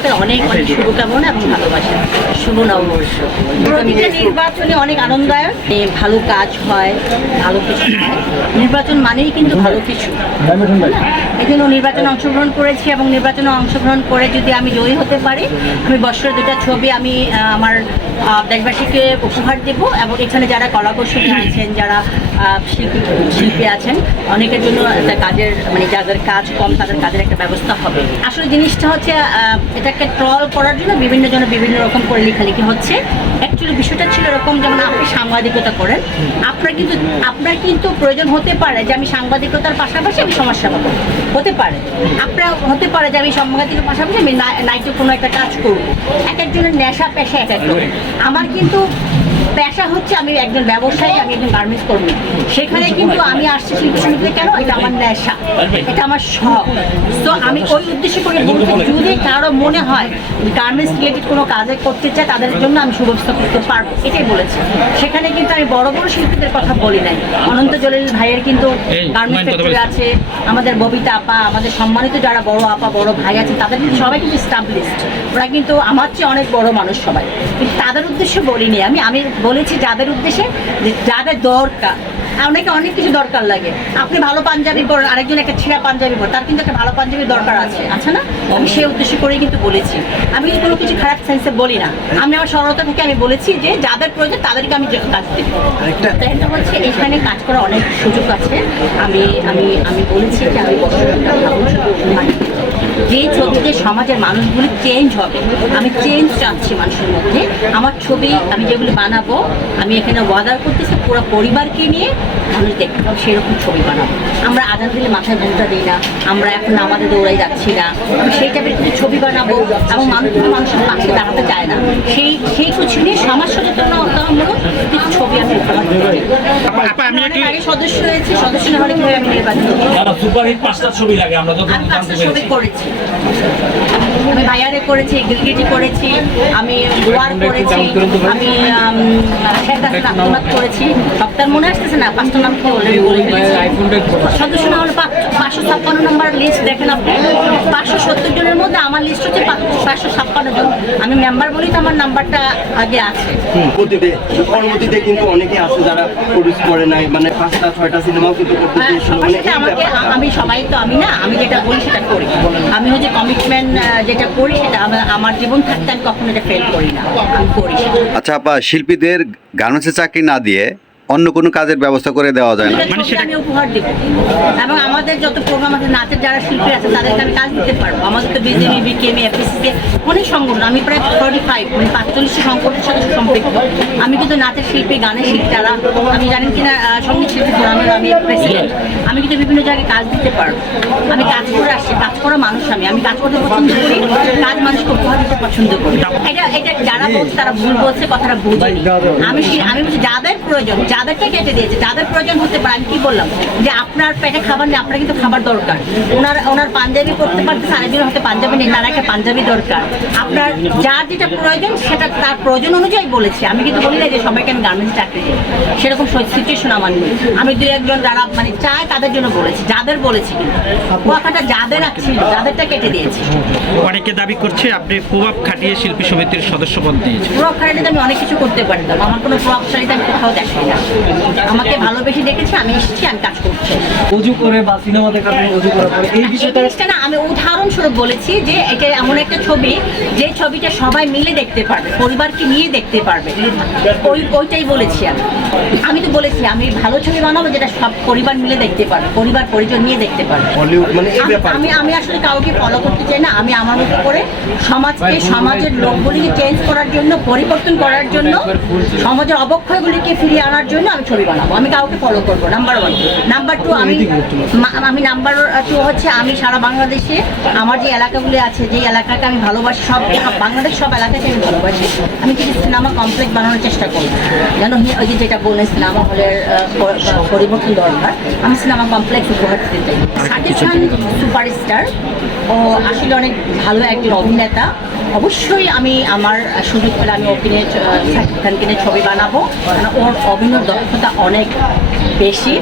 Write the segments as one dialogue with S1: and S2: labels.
S1: আপনাকে অনেক অনেক শুভকামনা এবং ভালোবাসা। শুভ নববর্ষ। প্রতিটা নির্বাচনে অনেক আনন্দদায়ক। ভালো কাজ হয়, ভালো কিছু নির্বাচন মানেই কিন্তু ভালো কিছু। এই নির্বাচনে অংশগ্রহণ করেছি এবং নির্বাচনে অংশগ্রহণ করে যদি আমি জয়ী হতে পারি, আমি বছরের দুটা ছবি আমি আমার দেশবাসীকে উপহার দেব এবং এখানে যারা কলাকৌশলী আছেন, যারা শিল্পী শিল্পী আছেন। অনেকের জন্য একটা কাজের মানে যাদের কাজ কম, তাদের কাজের একটা ব্যবস্থা হবে। আসলে জিনিসটা হচ্ছে এটাকে ট্রল করার জন্য বিভিন্ন জন বিভিন্ন রকম করে লেখালেখি হচ্ছে। অ্যাকচুয়ালি বিষয়টা ছিল এরকম, যেমন আপনি সাংবাদিকতা করেন, আপনার কিন্তু আপনার কিন্তু প্রয়োজন হতে পারে যে আমি সাংবাদিকতার পাশাপাশি আমি সমাজসেবা করব হতে পারে। আপনার হতে পারে যে আমি সাংবাদিকের পাশাপাশি আমি নাইটে কোনো একটা কাজ করব। এক একজনের নেশা, পেশা এক এক আমার কিন্তু পেশা হচ্ছে আমি একজন ব্যবসায়ী আমি একজন গার্মেন্টস কর্মী। সেখানে কিন্তু আমি আসছি শিল্প সমিতিতে কেন? এটা আমার নেশা। এটা আমার শখ। তো আমি ওই উদ্দেশ্য করে বলছি যদি কারও মনে হয় গার্মেন্টস রিলেটেড কোনো কাজে করতে চায় তাদের জন্য আমি সুব্যবস্থা করতে পারব। এটাই বলেছি। সেখানে কিন্তু আমি বড় বড় শিল্পীদের কথা বলি নাই। অনন্ত জলিল ভাইয়ের কিন্তু গার্মেন্টস ফ্যাক্টরি আছে আমাদের ববিতা আপা আমাদের সম্মানিত যারা বড় আপা বড় ভাই আছে তাদের কিন্তু সবাই কিন্তু স্টাবলিশড ওরা কিন্তু আমার চেয়ে অনেক বড় মানুষ সবাই। কিন্তু তাদের উদ্দেশ্যে বলিনি আমি। আমি বলেছি যাদের উদ্দেশ্যে যে যাদের দরকার। অনেকে অনেক কিছু দরকার লাগে। আপনি ভালো পাঞ্জাবি পরেন আরেকজন একটা ছেঁড়া পাঞ্জাবি পরেন তার কিন্তু একটা ভালো পাঞ্জাবি দরকার আছে। আছে না? আমি সেই উদ্দেশ্য করেই কিন্তু বলেছি। আমি কোনো কিছু খারাপ সেন্সে বলি না। আমি আমার সরলতা থেকে আমি বলেছি যে যাদের প্রয়োজন তাদেরকে আমি কাজ দেবো এটা হচ্ছে এখানে কাজ করার অনেক সুযোগ আছে। আমি আমি আমি বলেছি যে আমি যে ছবিতে সমাজের মানুষগুলি চেঞ্জ হবে, আমি চেঞ্জ চাচ্ছি মানুষের মধ্যে। আমার ছবি আমি যেগুলি বানাবো, আমি এখানে ওয়াদার করতেছি, পুরো পরিবারকে নিয়ে মানুষ দেখতে সেরকম ছবি বানাবো। আমরা আদান দিলে মাথায় ঘুমটা দিই না, আমরা এখন আমাদের দৌড়াই যাচ্ছি না। আমি সেই টাইপের কিছু ছবি বানাবো, এবং মানুষ মানুষের পাশে দাঁড়াতে চায় না। সেই সেই কিছু নিয়ে সমাজ সচেতনতামূলক কিছু ছবি আমি উপহার দিতে চাই।
S2: আপা, আমি
S1: অনেক
S2: একটু-
S1: আগে সদস্য হয়েছি সদস্য না হলে কীভাবে আমি নির্বাচিত
S3: তারা সুপারহিট পাঁচটা ছবি লাগে আমরা যত
S1: আমি পাঁচটা ছবি করেছি। আমি বায়ারে করেছি গিলগিটি করেছি আমি গোয়ার করেছি আমি শেখ হাসিনা করেছি। সপ্তাহ মনে আসতেছে না পাঁচটা নাম কি অলরেডি বলে ফেলেছি সদস্য না হলে পাঁচ- পাঁচশো ছাপ্পান্ন নম্বর লিস্ট দেখেন আপনি। সত্তর জনের মধ্যে আমার লিস্ট হচ্ছে পাঁচ- পাঁচশো ছাপ্পান্ন জন। আমি মেম্বার বলি তো আমার নাম্বারটা আগে আছে।
S4: পরবর্তীতে পরবর্তীতে কিন্তু অনেকে আছে যারা প্রডিউস করে নাই মানে পাঁচটা ছয়টা সিনেমাও কিন্তু
S1: হ্যাঁ,
S4: মানে
S1: আমাকে আমি সবাই তো আমি না আমি যেটা বলি সেটা করি। আমি হচ্ছে কমিটমেন্ট যেটা করি সেটা আমার- আমার জীবন থাকতে আমি কখনো এটা ফেল করি না। আমি করি
S5: আচ্ছা আপা শিল্পীদের গার্মেন্টসে চাকরি না দিয়ে অন্য কোনো কাজের ব্যবস্থা করে দেওয়া যায় না।
S2: মানে সেটা-
S1: আমি উপহার দেব। এবং আমাদের যত প্রোগ্রাম আছে নাচের যারা শিল্পী আছে তাদেরকে আমি কাজ দিতে পারব। আমাদের তো বিজেপি বিকেএমি এফএসসি অনেক সংগঠন। আমি প্রায় ফর্টি ফাইভ মানে পাঁচচল্লিশটি সংগঠনের সাথে সম্পৃক্ত। আমি কিন্তু নাচের শিল্পী গানের শিল্পী যারা আমি জানেন কিনা আহ, সংগীত শিল্পী ফোরামের আমি প্রেসিডেন্ট আমি কিন্তু বিভিন্ন জায়গায় কাজ দিতে পারব। আমি কাজ করে আসছি করা মানুষ আমি। আমি কাজ করতে পছন্দ করি কাজ মানুষকে উপহার দিতে পছন্দ করি। এটা এটা যারা বলছে তারা ভুল বলছে কথাটা বুঝিনি আমি আমি বলছি যাদের প্রয়োজন যাদেরটা কেটে দিয়েছে যাদের প্রয়োজন হতে পারে আমি কি বললাম? যে আপনার পেটে খাবার নেই আপনার কিন্তু খাবার দরকার। ওনার ওনার পাঞ্জাবি করতে পারতেছে আরেকজন হয়তো পাঞ্জাবি নেই তার একটা পাঞ্জাবি দরকার। আপনার যার যেটা প্রয়োজন সেটা তার প্রয়োজন অনুযায়ী বলেছি। আমি কিন্তু বলি না যে সবাইকে আমি গার্মেন্টস চাকরি দিই। সেরকম সিচুয়েশন আমার নেই। আমি দু একজন যারা মানে চায় তাদের জন্য বলেছি। যাদের বলেছি কিন্তু। কথাটা যাদের ছিল যাদেরটা কেটে দিয়েছি।
S2: অনেকে দাবি করছে আপনি প্রভাব খাটিয়ে শিল্পী সমিতির সদস্য পদ দিয়েছেন
S1: প্রভাবশালীতে আমি অনেক কিছু করতে পারতাম। আমার কোনো প্রভাবশালীতে আমি কোথাও দেখাই না। আমাকে ভালোবেসে দেখেছি আমি এসেছি আমি কাজ করছি।
S6: অজু করে বা সিনেমা দেখার জন্য অজু করার পরে এই
S1: এই
S6: বিষয়টা
S1: না আমি উদাহরণস্বরূপ বলেছি যে এটা এমন একটা ছবি যে ছবিটা সবাই মিলে দেখতে পারবে পরিবারকে নিয়ে দেখতে পারবে। ওই ওইটাই বলেছি আমি। আমি তো বলেছি আমি ভালো ছবি বানাবো যেটা সব পরিবার মিলে দেখতে পারবে পরিবার পরিজন নিয়ে দেখতে পারবে।
S4: মানে এই
S1: আমি- আমি আমি আসলে কাউকে ফলো করতে চাই না আমি আমার মতো করে সমাজকে সমাজের লোকগুলিকে চেঞ্জ করার জন্য পরিবর্তন করার জন্য সমাজের অবক্ষয়গুলিকে ফিরিয়ে আনার জন্য আমি ছবি বানাবো। আমি কাউকে ফলো করব নাম্বার ওয়ান নাম্বার টু আমি আমি নাম্বার টু হচ্ছে আমি সারা বাংলাদেশে আমার যে এলাকাগুলি আছে যে এলাকাকে আমি ভালোবাসি সব বাংলাদেশ সব এলাকাকে আমি ভালোবাসি। আমি কিছু সিনেমা কমপ্লেক্স বানানোর চেষ্টা করি। যেন হি- ওই যে যেটা বললেন সিনেমা হলের পরিবর্তন দরকার আমি সিনেমা কমপ্লেক্স উপহার দিতে চাই। সাকিব খান সুপারস্টার ও আসলে অনেক ভালো একজন অভিনেতা। অবশ্যই আমি আমার সুযোগ পেলে আমি অভিনয় চ- সাকিব খানকে নিয়ে ছবি বানাবো। কারণ ওর অভিনয় দক্ষতা অনেক বেশি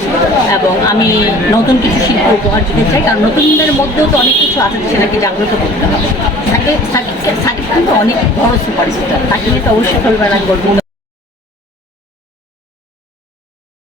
S1: এবং আমি নতুন কিছু শিল্প উপহার দিতে চাই। কারণ নতুনদের মধ্যেও তো অনেক কিছু আছে সেটাকে জাগ্রত করতে হবে। সাকিব খান তো অনেক বড় সুপারস্টার। তাকে নিয়ে তো অবশ্যই ছবি না গল্প